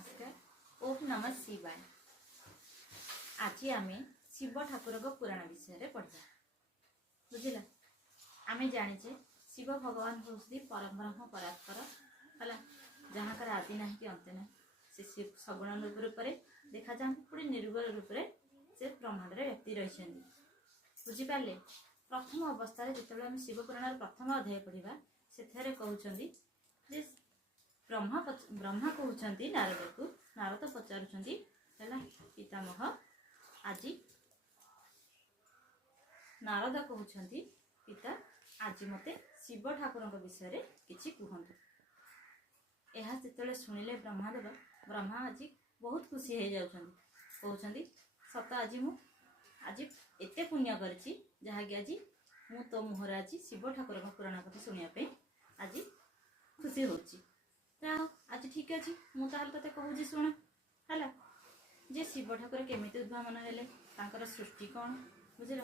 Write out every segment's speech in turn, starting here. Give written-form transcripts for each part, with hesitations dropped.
नमस्कार। ओम नमः शिवाय। आज आम शिव ठाकुर पुराण विषय पढ़ा बुझला। आम जाचे शिव भगवान हूँ परम ब्रह्म परात्पर है जहाँ कर आदि ना कि अंत ना से सगुण रूप देखा जाती पूरी निर्गुण रूप से ब्रह्मांड व्याप्ति रही बुझिपारे। प्रथम अवस्था जो आम शिव पुराण प्रथम अध्याय पढ़ा से कहते ब्रह्मा कहते नारद को नारद पचारुंट पितामह आज नारद कहते पिता आज मते शिव ठाकुर विषय किसी कहतु। यह जो शुणिले ब्रह्मादेव ब्रह्मा आज बहुत खुशी हो जाती सत आज आज एते पुण्य करी जहाँकि आज मु तो मुहर आज शिव ठाकुर पुराण कथा शुणापी आज खुशी होची। आज ठीक अच्छे मुझे ते कहूँ शुण है जे शिव ठाकुर केमी उद्भावन हेले सृष्टि कौन बुझल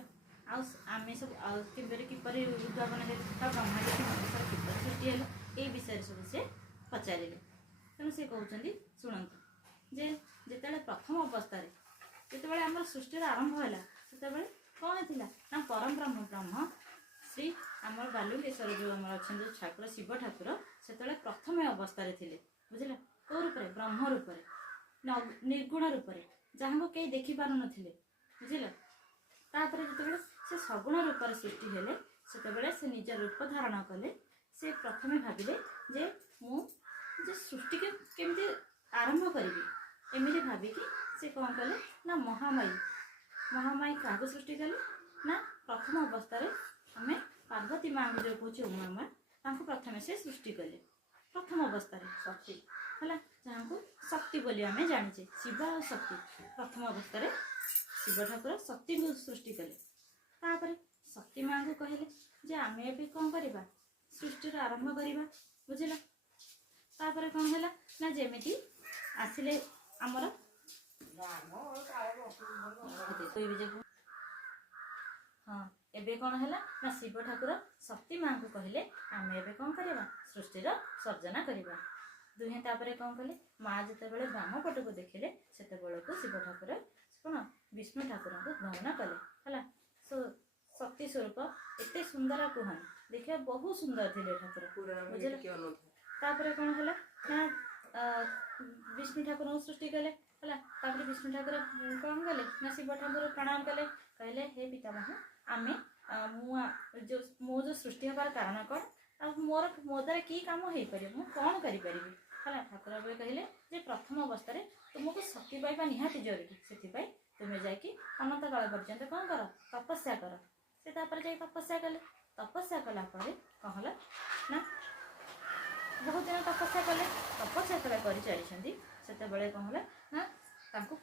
आम सब किपर उद्भावन है ब्रह्मांड किपर सृष्टि है ये विषय सब से पचारे तेणु सी कहते शुणु जे जिते प्रथम अवस्था जिते आम सृष्टि आरंभ है से कौन थी ना परम ब्रह्म ब्रह्म श्री आमर बालुकेश्वर जो आम अच्छा जो ठाकुर शिव ठाकुर से प्रथम अवस्था बुझल कौ रूप ब्रह्म रूप निर्गुण रूप जहाँ को कई देखी पार ना बुझल जो से सगुण रूप सृष्टि हेले से निज रूप धारण कले से प्रथमे भाविले जे मु सृष्टि के केमती आरंभ करी एमती भाविकी से कौन कले ना महामाई क्या सृष्टि कले ना प्रथम अवस्था आम पार्वती माँ को जो कहे उमा माँ प्रथम से सृष्टि कले प्रथम अवस्था शक्ति है जहाँ को शक्ति बोली आम जाचे शिव और शक्ति प्रथम अवस्था शिव ठाकुर शक्ति को सृष्टि कले शक्ति माँ को कहले जे आम ए कौन करवा सृष्टि आरंभ करवा बुझल कौन है ना जमी आसिले आमर हाँ एबे कौन है ना शिव ठाकुर शक्ति माँ को कहले आम ए कौन करवा सृष्टिर सर्जना करवा दुहे तापर कौन कले माँ जिते बाम पट को देखिले से शिव ठाकुर कौन विष्णु ठाकुर को ग्रहण कले है शक्ति स्वरूप एते सुंदर कहन देखिए बहुत सुंदर थे ठाकुर तापर कौन है ना विष्णु ठाकुर को सृष्टि कले है विष्णु ठाकुर कौन कले ना शिव ठाकुर प्रणाम कले कहले हे पितामह आमे जो मो जो सृष्टि हबार कारण कौन मोर मो द्वारा कि कम हो पारे मु कौन करी है ठाकुर कहले जे प्रथम अवस्था तुमको शक्ति पाइबा निहाती जरूरी से तुम्हें जाकि अनंत काल पर्यंत कौन कर तपस्या कर से तपस्या कले तपस्या कलापर कौन है ना बहुत दिन तपस्या कले तपस्या कला कर से कौन है ना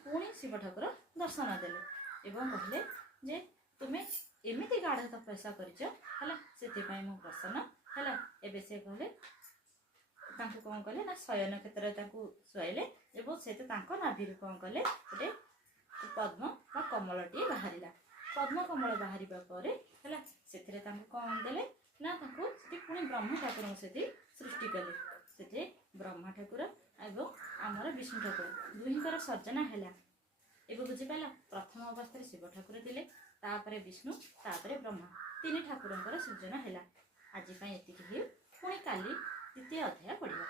पुणी शिव ठाकुर दर्शन देले एवं कहले जे तुम्हें एमती गाढ़ तपस्या कर मु प्रसन्न है एबे से कहले कौन कले ना शयन क्षेत्र शुआइले से नाभि कौन कले गोटे पद्म कमलटे बाहर पद्म कमल बाहर है से कौन देले ना पुणी ब्रह्म ठाकुर से सृष्टि कले से ब्रह्मा ठाकुर एवं आमर विष्णु ठाकुर दुहींकर सर्जना है एवं बुझीपाल प्रथम अवस्था शिव ठाकुर थे तापर विष्णु तापर ब्रह्मा तीन ठाकुर सृजना है। आज पुणी काली द्वितीय अध्याय पढ़ा।